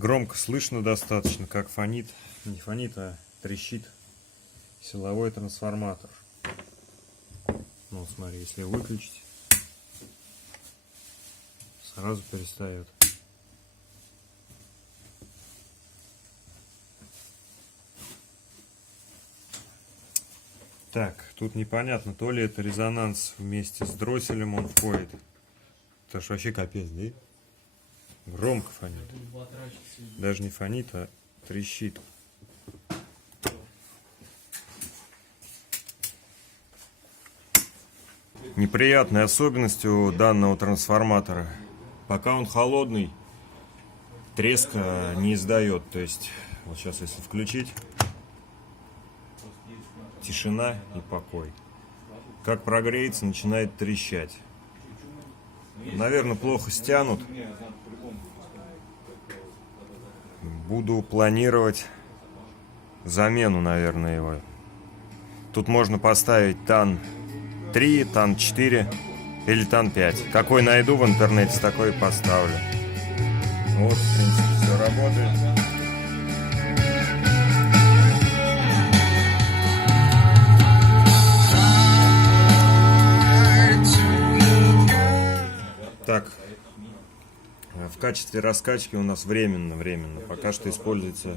Громко слышно достаточно, как фонит, не фонит, а трещит силовой трансформатор. Ну, смотри, если выключить, сразу перестает. Так, тут непонятно, то ли это резонанс вместе с дросселем он входит. Это ж вообще капец, да? Громко фонит. Даже не фонит, а трещит. Неприятной особенностью данного трансформатора, пока он холодный, треска не издает. То есть, вот сейчас если включить, тишина и покой. Как прогреется, начинает трещать. Наверное, плохо стянут. Буду планировать замену, наверное, его. Тут можно поставить ТАН 3, ТАН 4 или ТАН 5. Какой найду в интернете, такой и поставлю. Вот, в принципе, все работает. Так, в качестве раскачки у нас временно. Пока что используется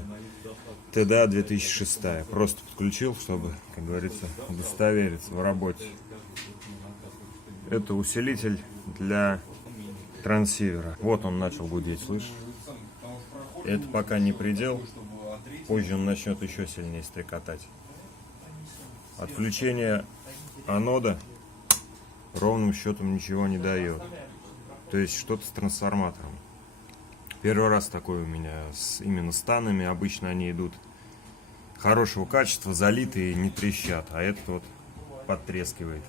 ТДА 2006. Просто подключил, чтобы, как говорится, удостовериться в работе. Это усилитель для трансивера. Вот он начал гудеть, слышишь? Это пока не предел. Позже он начнет еще сильнее стрекотать. Отключение анода ровным счетом ничего не дает. То есть что-то с трансформатором. Первый раз такой у меня именно с танами. Обычно они идут хорошего качества, залитые, не трещат. А этот вот подтрескивает.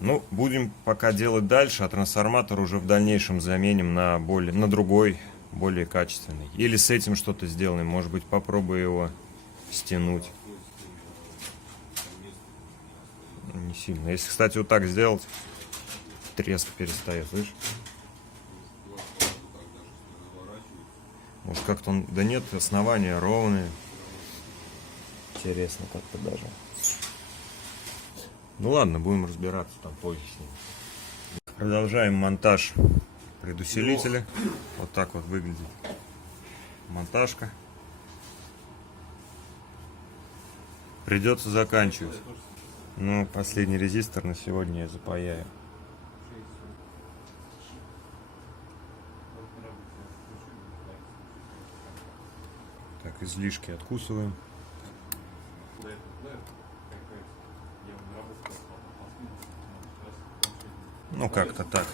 Ну, будем пока делать дальше, а трансформатор уже в дальнейшем заменим на другой, более качественный. Или с этим что-то сделаем. Может быть, попробую его стянуть. Не сильно. Если, кстати, вот так сделать, треск перестает, слышишь? Может, как-то он... Да нет, основания ровные. Интересно как-то даже. Ну ладно, будем разбираться там позже с ним. Продолжаем монтаж предусилителя. Вот так вот выглядит монтажка. Придется заканчивать. Ну, последний резистор на сегодня я запаяю. Так, излишки откусываем. Ну, как-то так.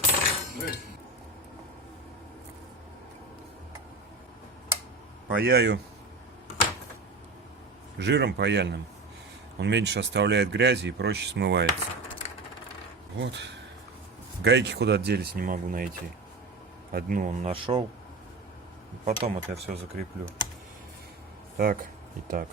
Паяю жиром паяльным. Он меньше оставляет грязи и проще смывается. Вот. Гайки куда делись, не могу найти. Одну он нашел. Потом это я все закреплю. Так и так.